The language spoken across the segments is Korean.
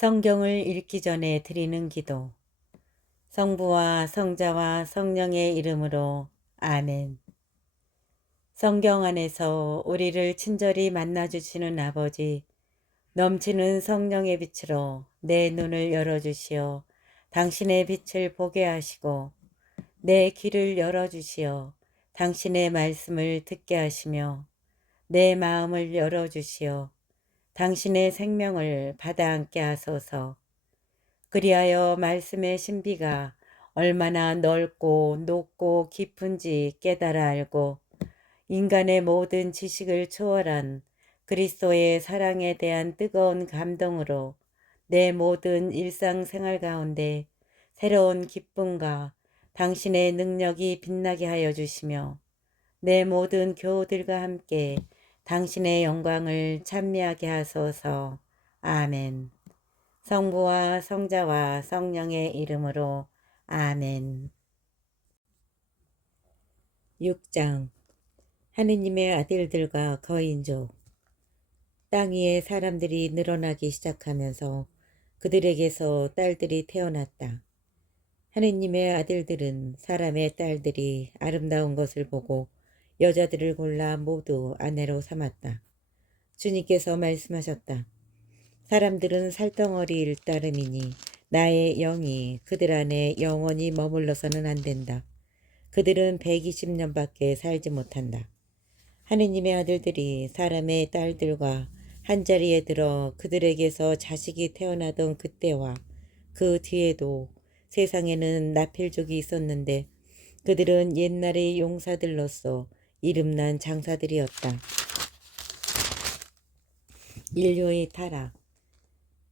성경을 읽기 전에 드리는 기도. 성부와 성자와 성령의 이름으로 아멘. 성경 안에서 우리를 친절히 만나주시는 아버지, 넘치는 성령의 빛으로 내 눈을 열어주시어 당신의 빛을 보게 하시고 내 귀를 열어주시어 당신의 말씀을 듣게 하시며 내 마음을 열어주시어 당신의 생명을 받아 안게 하소서. 그리하여 말씀의 신비가 얼마나 넓고 높고 깊은지 깨달아 알고 인간의 모든 지식을 초월한 그리스도의 사랑에 대한 뜨거운 감동으로 내 모든 일상생활 가운데 새로운 기쁨과 당신의 능력이 빛나게 하여 주시며 내 모든 교우들과 함께 당신의 영광을 찬미하게 하소서. 아멘. 성부와 성자와 성령의 이름으로 아멘. 6장. 하느님의 아들들과 거인족. 땅 위에 사람들이 늘어나기 시작하면서 그들에게서 딸들이 태어났다. 하느님의 아들들은 사람의 딸들이 아름다운 것을 보고 여자들을 골라 모두 아내로 삼았다. 주님께서 말씀하셨다. 사람들은 살덩어리일 따름이니 나의 영이 그들 안에 영원히 머물러서는 안 된다. 그들은 120년밖에 살지 못한다. 하느님의 아들들이 사람의 딸들과 한자리에 들어 그들에게서 자식이 태어나던 그때와 그 뒤에도 세상에는 나필족이 있었는데 그들은 옛날의 용사들로서 이름난 장사들이었다. 인류의 타락.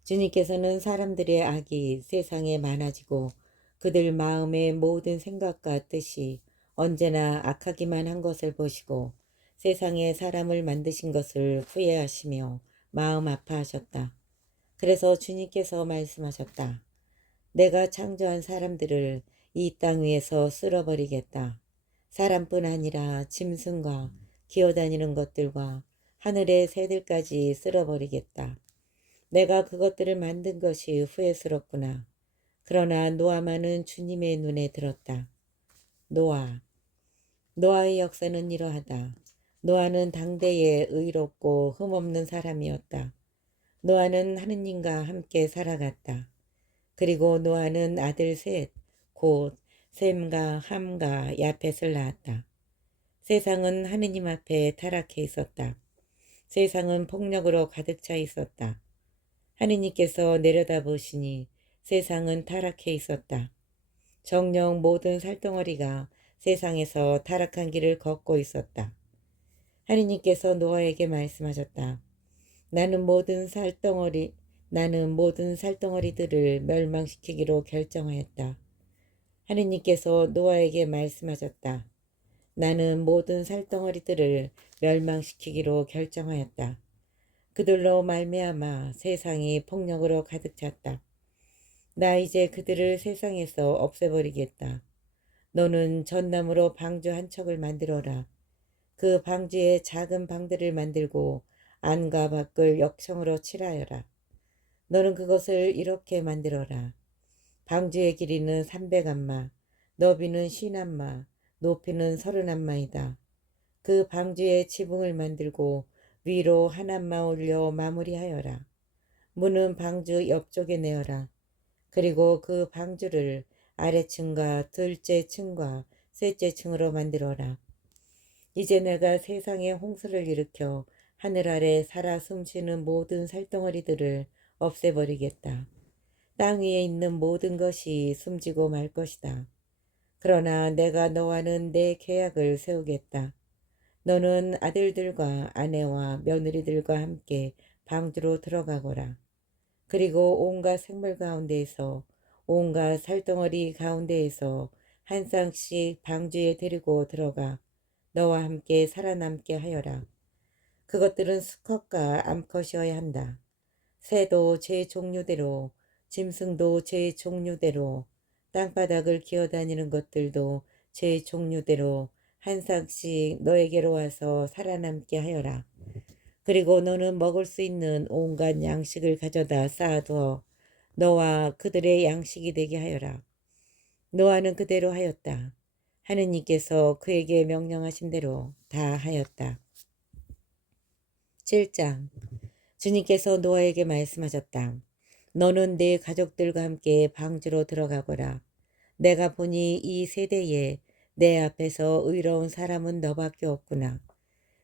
주님께서는 사람들의 악이 세상에 많아지고 그들 마음의 모든 생각과 뜻이 언제나 악하기만 한 것을 보시고 세상에 사람을 만드신 것을 후회하시며 마음 아파하셨다. 그래서 주님께서 말씀하셨다. 내가 창조한 사람들을 이 땅 위에서 쓸어버리겠다. 사람뿐 아니라 짐승과 기어다니는 것들과 하늘의 새들까지 쓸어버리겠다. 내가 그것들을 만든 것이 후회스럽구나. 그러나 노아만은 주님의 눈에 들었다. 노아의 역사는 이러하다. 노아는 당대에 의롭고 흠없는 사람이었다. 노아는 하느님과 함께 살아갔다. 그리고 노아는 아들 셋, 곧 셈과 함과 야펫을 낳았다. 세상은 하느님 앞에 타락해 있었다. 세상은 폭력으로 가득 차 있었다. 하느님께서 내려다보시니 세상은 타락해 있었다. 정녕 모든 살덩어리가 세상에서 타락한 길을 걷고 있었다. 하느님께서 노아에게 말씀하셨다. 나는 모든 살덩어리들을 멸망시키기로 결정하였다. 하느님께서 노아에게 말씀하셨다. 나는 모든 살덩어리들을 멸망시키기로 결정하였다. 그들로 말미암아 세상이 폭력으로 가득 찼다. 나 이제 그들을 세상에서 없애버리겠다. 너는 전나무로 방주 한 척을 만들어라. 그 방주에 작은 방들을 만들고 안과 밖을 역청으로 칠하여라. 너는 그것을 이렇게 만들어라. 방주의 길이는 300안마, 너비는 50안마, 높이는 30안마이다. 그 방주에 지붕을 만들고 위로 한 안마 올려 마무리하여라. 문은 방주 옆쪽에 내어라. 그리고 그 방주를 아래층과 둘째 층과 셋째 층으로 만들어라. 이제 내가 세상에 홍수를 일으켜 하늘 아래 살아 숨쉬는 모든 살덩어리들을 없애버리겠다. 땅 위에 있는 모든 것이 숨지고 말 것이다. 그러나 내가 너와는 내 계약을 세우겠다. 너는 아들들과 아내와 며느리들과 함께 방주로 들어가거라. 그리고 온갖 생물 가운데에서 온갖 살덩어리 가운데에서 한 쌍씩 방주에 데리고 들어가 너와 함께 살아남게 하여라. 그것들은 수컷과 암컷이어야 한다. 새도 제 종류대로, 짐승도 제 종류대로, 땅바닥을 기어다니는 것들도 제 종류대로 한 쌍씩 너에게로 와서 살아남게 하여라. 그리고 너는 먹을 수 있는 온갖 양식을 가져다 쌓아두어 너와 그들의 양식이 되게 하여라. 노아는 그대로 하였다. 하느님께서 그에게 명령하신 대로 다 하였다. 7장. 주님께서 노아에게 말씀하셨다. 너는 네 가족들과 함께 방주로 들어가거라. 내가 보니 이 세대에 내 앞에서 의로운 사람은 너밖에 없구나.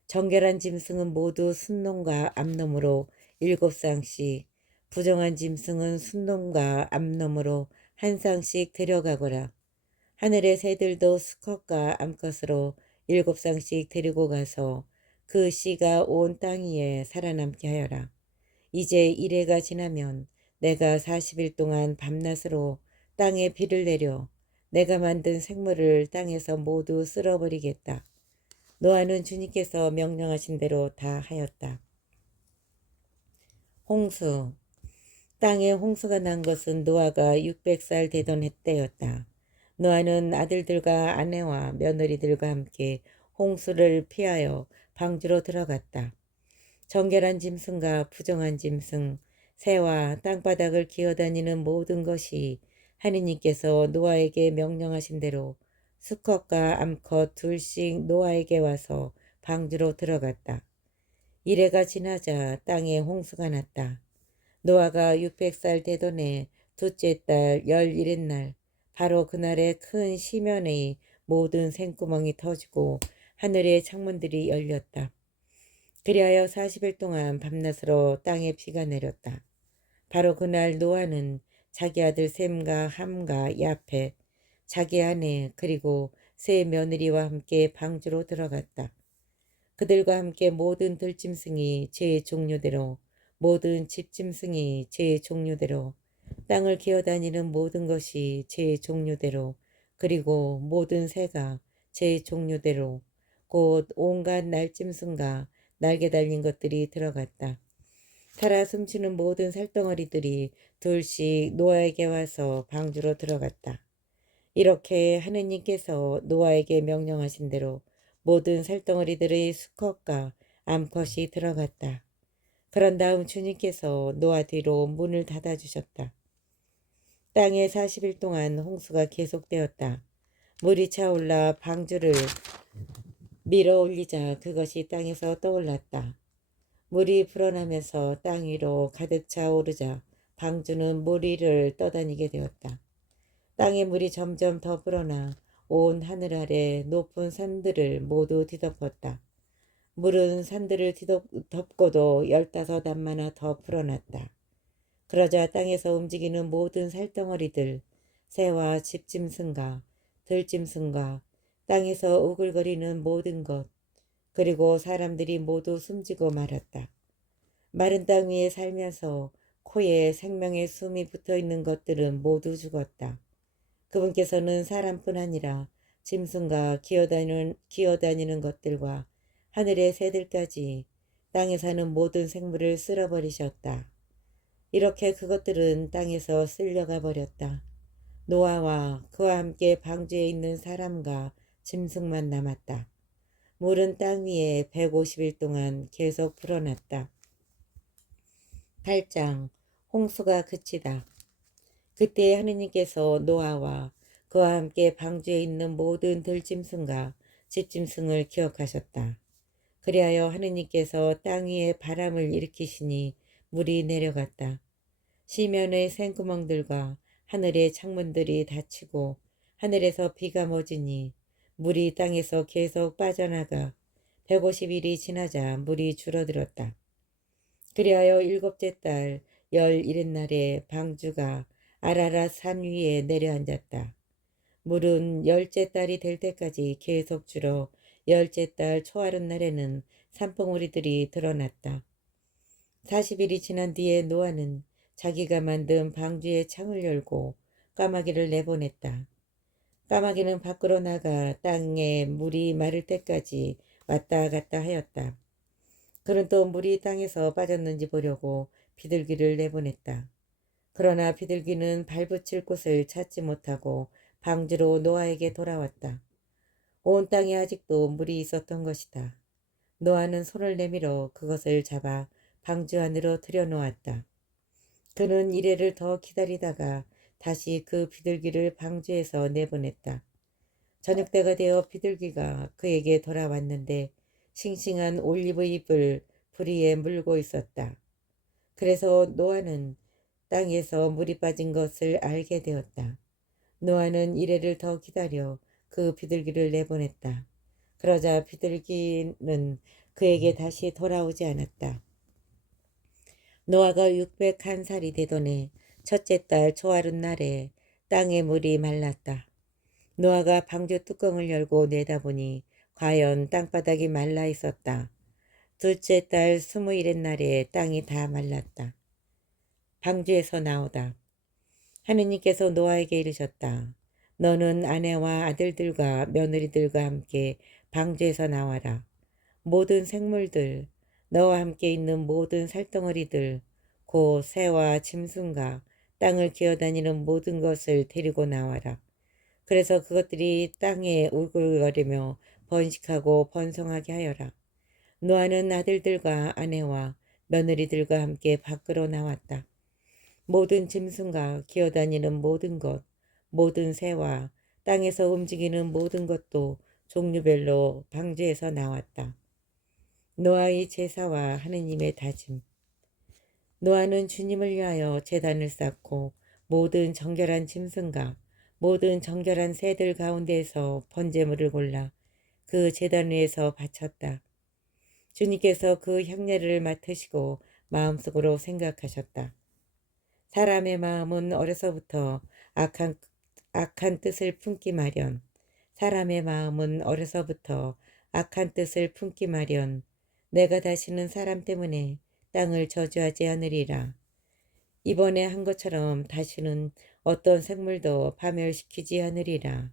정결한 짐승은 모두 순놈과 암놈으로 7쌍씩, 부정한 짐승은 순놈과 암놈으로 1쌍씩 데려가거라. 하늘의 새들도 수컷과 암컷으로 7쌍씩 데리고 가서 그 씨가 온 땅 위에 살아남게 하여라. 이제 이래가 지나면 내가 40일 동안 밤낮으로 땅에 비를 내려 내가 만든 생물을 땅에서 모두 쓸어버리겠다. 노아는 주님께서 명령하신 대로 다 하였다. 홍수. 땅에 홍수가 난 것은 노아가 600살 되던 때였다. 노아는 아들들과 아내와 며느리들과 함께 홍수를 피하여 방주로 들어갔다. 정결한 짐승과 부정한 짐승, 새와 땅바닥을 기어다니는 모든 것이 하느님께서 노아에게 명령하신 대로 수컷과 암컷 둘씩 노아에게 와서 방주로 들어갔다. 이래가 지나자 땅에 홍수가 났다. 노아가 600살 되던 해 둘째 달 11날 바로 그날에 큰 시면의 모든 생구멍이 터지고 하늘의 창문들이 열렸다. 그리하여 40일 동안 밤낮으로 땅에 비가 내렸다. 바로 그날 노아는 자기 아들 셈과 함과 야펫, 자기 아내 그리고 세 며느리와 함께 방주로 들어갔다. 그들과 함께 모든 들짐승이 제 종류대로, 모든 집짐승이 제 종류대로, 땅을 기어다니는 모든 것이 제 종류대로, 그리고 모든 새가 제 종류대로, 곧 온갖 날짐승과 날개 달린 것들이 들어갔다. 살아 숨쉬는 모든 살덩어리들이 둘씩 노아에게 와서 방주로 들어갔다. 이렇게 하느님께서 노아에게 명령하신 대로 모든 살덩어리들의 수컷과 암컷이 들어갔다. 그런 다음 주님께서 노아 뒤로 문을 닫아주셨다. 땅에 40일 동안 홍수가 계속되었다. 물이 차올라 방주를 밀어 올리자 그것이 땅에서 떠올랐다. 물이 불어나면서 땅 위로 가득 차오르자 방주는 물 위를 떠다니게 되었다. 땅의 물이 점점 더 불어나 온 하늘 아래 높은 산들을 모두 뒤덮었다. 물은 산들을 덮고도 15단마나 더 불어났다. 그러자 땅에서 움직이는 모든 살덩어리들, 새와 집짐승과 들짐승과 땅에서 우글거리는 모든 것, 그리고 사람들이 모두 숨지고 말았다. 마른 땅 위에 살면서 코에 생명의 숨이 붙어있는 것들은 모두 죽었다. 그분께서는 사람뿐 아니라 짐승과 기어다니는 것들과 하늘의 새들까지 땅에 사는 모든 생물을 쓸어버리셨다. 이렇게 그것들은 땅에서 쓸려가 버렸다. 노아와 그와 함께 방주에 있는 사람과 짐승만 남았다. 물은 땅 위에 150일 동안 계속 불어났다. 8장. 홍수가 그치다. 그때 하느님께서 노아와 그와 함께 방주에 있는 모든 들짐승과 집짐승을 기억하셨다. 그리하여 하느님께서 땅 위에 바람을 일으키시니 물이 내려갔다. 시면의 생구멍들과 하늘의 창문들이 닫히고 하늘에서 비가 멎으니 물이 땅에서 계속 빠져나가 150일이 지나자 물이 줄어들었다. 그리하여 7째 달 11날에 방주가 아라랏 산 위에 내려앉았다. 물은 10째 달이 될 때까지 계속 줄어 10째 달 초하룻 날에는 산봉우리들이 드러났다. 40일이 지난 뒤에 노아는 자기가 만든 방주의 창을 열고 까마귀를 내보냈다. 까마귀는 밖으로 나가 땅에 물이 마를 때까지 왔다 갔다 하였다. 그는 또 물이 땅에서 빠졌는지 보려고 비둘기를 내보냈다. 그러나 비둘기는 발붙일 곳을 찾지 못하고 방주로 노아에게 돌아왔다. 온 땅에 아직도 물이 있었던 것이다. 노아는 손을 내밀어 그것을 잡아 방주 안으로 들여놓았다. 그는 이래를 더 기다리다가 다시 그 비둘기를 방주에서 내보냈다. 저녁 때가 되어 비둘기가 그에게 돌아왔는데 싱싱한 올리브 잎을 부리에 물고 있었다. 그래서 노아는 땅에서 물이 빠진 것을 알게 되었다. 노아는 이래를 더 기다려 그 비둘기를 내보냈다. 그러자 비둘기는 그에게 다시 돌아오지 않았다. 노아가 601살이 되더니 첫째 달 초하룻 날에 땅의 물이 말랐다. 노아가 방주 뚜껑을 열고 내다보니 과연 땅바닥이 말라 있었다. 둘째 달 20일의 날에 땅이 다 말랐다. 방주에서 나오다. 하느님께서 노아에게 이르셨다. 너는 아내와 아들들과 며느리들과 함께 방주에서 나와라. 모든 생물들, 너와 함께 있는 모든 살덩어리들, 곧 새와 짐승과 땅을 기어다니는 모든 것을 데리고 나와라. 그래서 그것들이 땅에 울글거리며 번식하고 번성하게 하여라. 노아는 아들들과 아내와 며느리들과 함께 밖으로 나왔다. 모든 짐승과 기어다니는 모든 것, 모든 새와 땅에서 움직이는 모든 것도 종류별로 방주에서 나왔다. 노아의 제사와 하느님의 다짐. 노아는 주님을 위하여 제단을 쌓고 모든 정결한 짐승과 모든 정결한 새들 가운데에서 번제물을 골라 그 제단 위에서 바쳤다. 주님께서 그 향례를 맡으시고 마음속으로 생각하셨다. 사람의 마음은 어려서부터 악한 뜻을 품기 마련. 사람의 마음은 어려서부터 악한 뜻을 품기 마련. 내가 다시는 사람 때문에 땅을 저주하지 않으리라. 이번에 한 것처럼 다시는 어떤 생물도 파멸시키지 않으리라.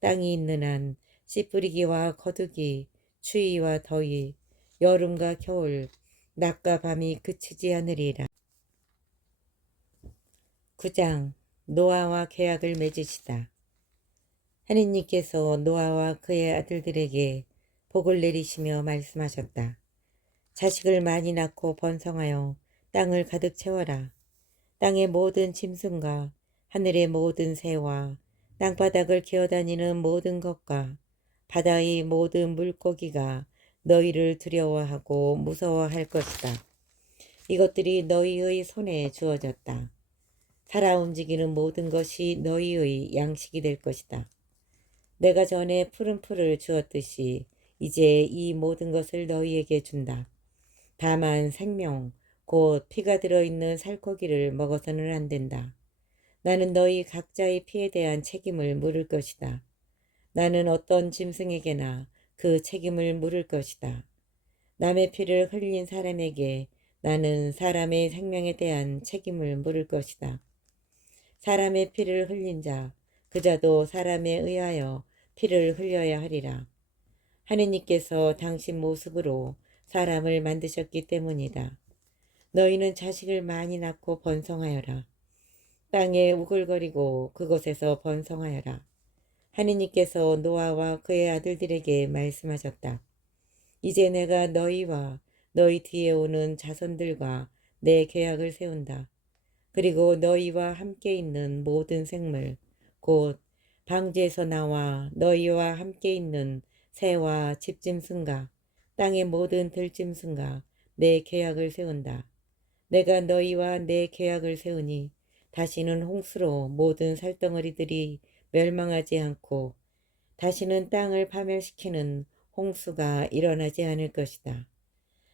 땅이 있는 한 씨 뿌리기와 거두기, 추위와 더위, 여름과 겨울, 낮과 밤이 그치지 않으리라. 9장 노아와 계약을 맺으시다. 하느님께서 노아와 그의 아들들에게 복을 내리시며 말씀하셨다. 자식을 많이 낳고 번성하여 땅을 가득 채워라. 땅의 모든 짐승과 하늘의 모든 새와 땅바닥을 기어다니는 모든 것과 바다의 모든 물고기가 너희를 두려워하고 무서워할 것이다. 이것들이 너희의 손에 주어졌다. 살아 움직이는 모든 것이 너희의 양식이 될 것이다. 내가 전에 푸른 풀을 주었듯이 이제 이 모든 것을 너희에게 준다. 다만 생명, 곧 피가 들어있는 살코기를 먹어서는 안 된다. 나는 너희 각자의 피에 대한 책임을 물을 것이다. 나는 어떤 짐승에게나 그 책임을 물을 것이다. 남의 피를 흘린 사람에게 나는 사람의 생명에 대한 책임을 물을 것이다. 사람의 피를 흘린 자, 그 자도 사람에 의하여 피를 흘려야 하리라. 하느님께서 당신 모습으로 사람을 만드셨기 때문이다. 너희는 자식을 많이 낳고 번성하여라. 땅에 우글거리고 그곳에서 번성하여라. 하느님께서 노아와 그의 아들들에게 말씀하셨다. 이제 내가 너희와 너희 뒤에 오는 자손들과 내 계약을 세운다. 그리고 너희와 함께 있는 모든 생물, 곧 방주에서 나와 너희와 함께 있는 새와 집짐승과 땅의 모든 들짐승과 내 계약을 세운다. 내가 너희와 내 계약을 세우니 다시는 홍수로 모든 살덩어리들이 멸망하지 않고 다시는 땅을 파멸시키는 홍수가 일어나지 않을 것이다.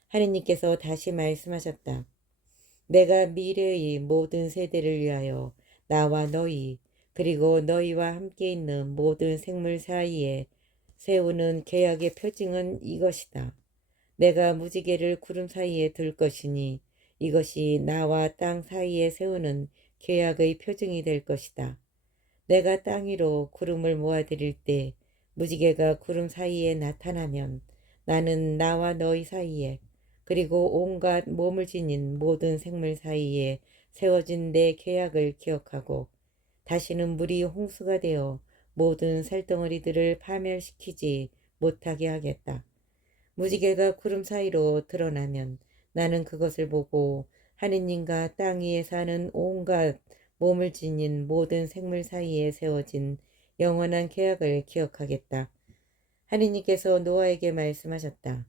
하느님께서 다시 말씀하셨다. 내가 미래의 모든 세대를 위하여 나와 너희 그리고 너희와 함께 있는 모든 생물 사이에 세우는 계약의 표징은 이것이다. 내가 무지개를 구름 사이에 둘 것이니 이것이 나와 땅 사이에 세우는 계약의 표징이 될 것이다. 내가 땅 위로 구름을 모아드릴 때 무지개가 구름 사이에 나타나면 나는 나와 너희 사이에 그리고 온갖 몸을 지닌 모든 생물 사이에 세워진 내 계약을 기억하고 다시는 물이 홍수가 되어 모든 살덩어리들을 파멸시키지 못하게 하겠다. 무지개가 구름 사이로 드러나면 나는 그것을 보고 하느님과 땅 위에 사는 온갖 몸을 지닌 모든 생물 사이에 세워진 영원한 계약을 기억하겠다. 하느님께서 노아에게 말씀하셨다.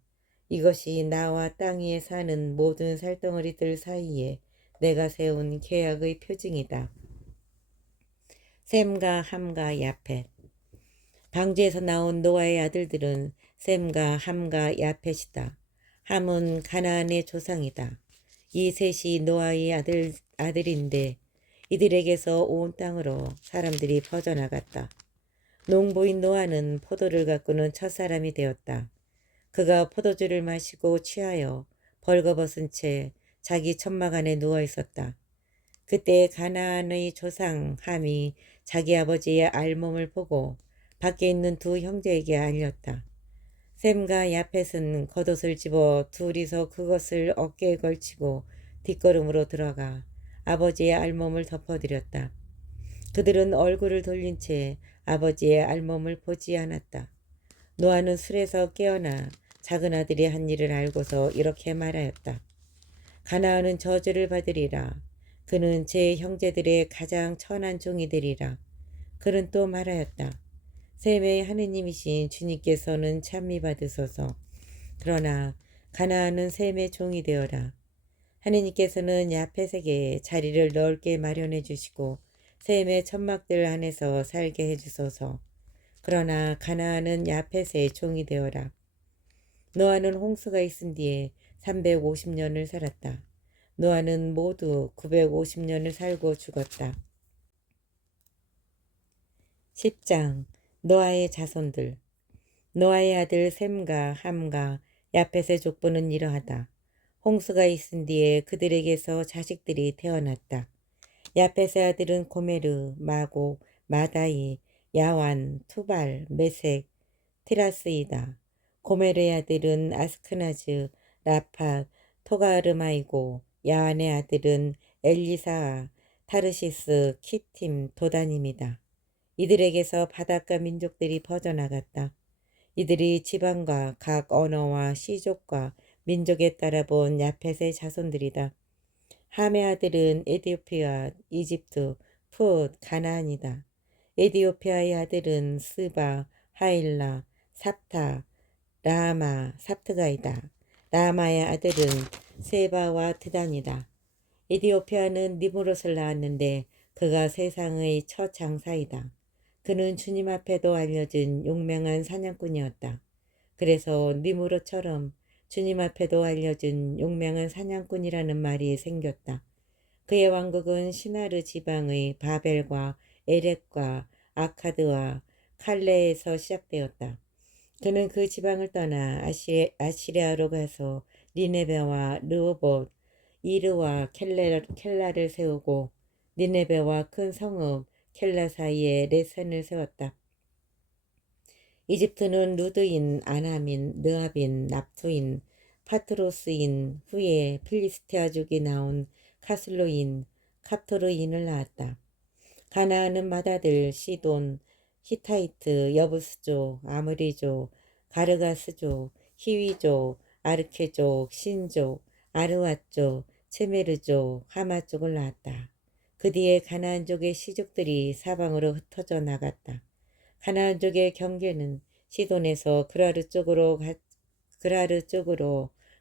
이것이 나와 땅 위에 사는 모든 살덩어리들 사이에 내가 세운 계약의 표징이다. 셈과 함과 야펫. 방주에서 나온 노아의 아들들은 셈과 함과 야펫이다. 함은 가나안의 조상이다. 이 셋이 노아의 아들인데 이들에게서 온 땅으로 사람들이 퍼져나갔다. 농부인 노아는 포도를 가꾸는 첫사람이 되었다. 그가 포도주를 마시고 취하여 벌거벗은 채 자기 천막 안에 누워 있었다. 그때 가나안의 조상 함이 자기 아버지의 알몸을 보고 밖에 있는 두 형제에게 알렸다. 셈과 야펫은 겉옷을 집어 둘이서 그것을 어깨에 걸치고 뒷걸음으로 들어가 아버지의 알몸을 덮어드렸다. 그들은 얼굴을 돌린 채 아버지의 알몸을 보지 않았다. 노아는 술에서 깨어나 작은 아들이 한 일을 알고서 이렇게 말하였다. 가나안은 저주를 받으리라. 그는 제 형제들의 가장 천한 종이 되리라. 그는 또 말하였다. 셈의 하느님이신 주님께서는 찬미 받으소서. 그러나 가나안은 셈의 종이 되어라. 하느님께서는 야펫에게 자리를 넓게 마련해 주시고 셈의 천막들 안에서 살게 해주소서. 그러나 가나안은 야펫의 종이 되어라. 노아는 홍수가 있은 뒤에 350년을 살았다. 노아는 모두 950년을 살고 죽었다. 10장 노아의 자손들. 노아의 아들 셈과 함과 야펫의 족보는 이러하다. 홍수가 있은 뒤에 그들에게서 자식들이 태어났다. 야펫의 아들은 고메르, 마고, 마다이, 야완, 투발, 메색, 티라스이다. 고메르의 아들은 아스크나즈, 라팟, 토가르마이고 야완의 아들은 엘리사, 타르시스, 키팀, 도다님이다. 이들에게서 바닷가 민족들이 퍼져나갔다. 이들이 지방과 각 언어와 시족과 민족에 따라 본 야펫의 자손들이다. 함의 아들은 에디오피아, 이집트, 풋, 가나안이다. 에디오피아의 아들은 스바, 하일라, 삽타, 라마, 삽트가이다. 라마의 아들은 세바와 드단이다. 에디오피아는 니무롯을 낳았는데 그가 세상의 첫 장사이다. 그는 주님 앞에도 알려진 용맹한 사냥꾼이었다. 그래서 니무롯처럼 주님 앞에도 알려진 용맹한 사냥꾼이라는 말이 생겼다. 그의 왕국은 시나르 지방의 바벨과 에렉과 아카드와 칼레에서 시작되었다. 그는 그 지방을 떠나 아시리아로 가서 니네베와 르호봇, 이르와 켈라를 세우고 니네베와 큰 성읍 켈라 사이에 레산을 세웠다. 이집트는 루드인, 아남인, 르압인, 납투인, 파트로스인, 후에 필리스테아족이 나온 카슬로인, 캅토르인을 낳았다. 가나안은 맏아들 시돈, 히타이트, 여부스족, 아므리족, 가르가스족, 히위족, 아르케족, 신족, 아르와족, 체메르족, 하마족을 낳았다. 그 뒤에 가나안족의 시족들이 사방으로 흩어져 나갔다. 가나안족의 경계는 시돈에서 그라르 쪽으로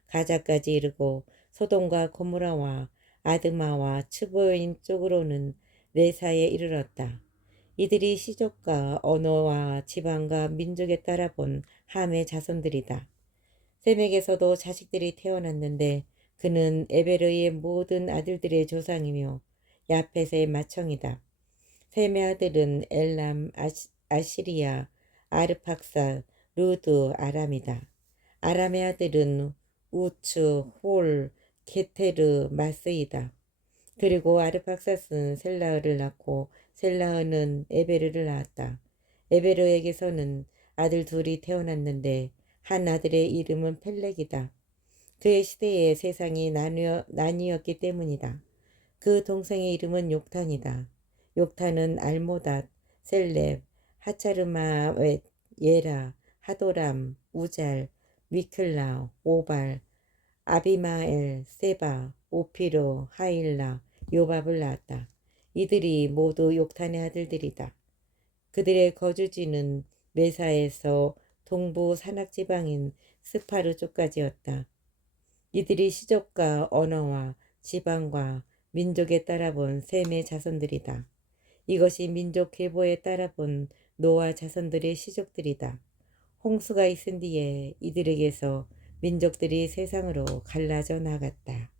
가자까지 이르고 소돔과 고모라와 아드마와 츠보인 쪽으로는 레사에 이르렀다. 이들이 시족과 언어와 지방과 민족에 따라 본 함의 자손들이다. 셈에게서도 자식들이 태어났는데 그는 에베르의 모든 아들들의 조상이며 야펫의 맏형이다. 셈의 아들은 엘람, 아시리아, 아르팍사, 루드, 아람이다. 아람의 아들은 우츠, 홀, 게테르, 마스이다. 그리고 아르팍사스는 셀라흐를 낳고 셀라흐는 에베르를 낳았다. 에베르에게서는 아들 둘이 태어났는데 한 아들의 이름은 펠렉이다. 그의 시대에 세상이 나뉘었기 때문이다. 그 동생의 이름은 욕탄이다. 욕탄은 알모닷, 셀렙, 하차르마웻, 예라, 하도람, 우잘, 위클라, 오발, 아비마엘, 세바, 오피로, 하일라, 요밥을 낳았다. 이들이 모두 욕탄의 아들들이다. 그들의 거주지는 메사에서 동부 산악지방인 스파르족까지였다. 이들이 시족과 언어와 지방과 민족에 따라본 셈의 자손들이다. 이것이 민족 계보에 따라본 노아 자손들의 시족들이다. 홍수가 있은 뒤에 이들에게서 민족들이 세상으로 갈라져 나갔다.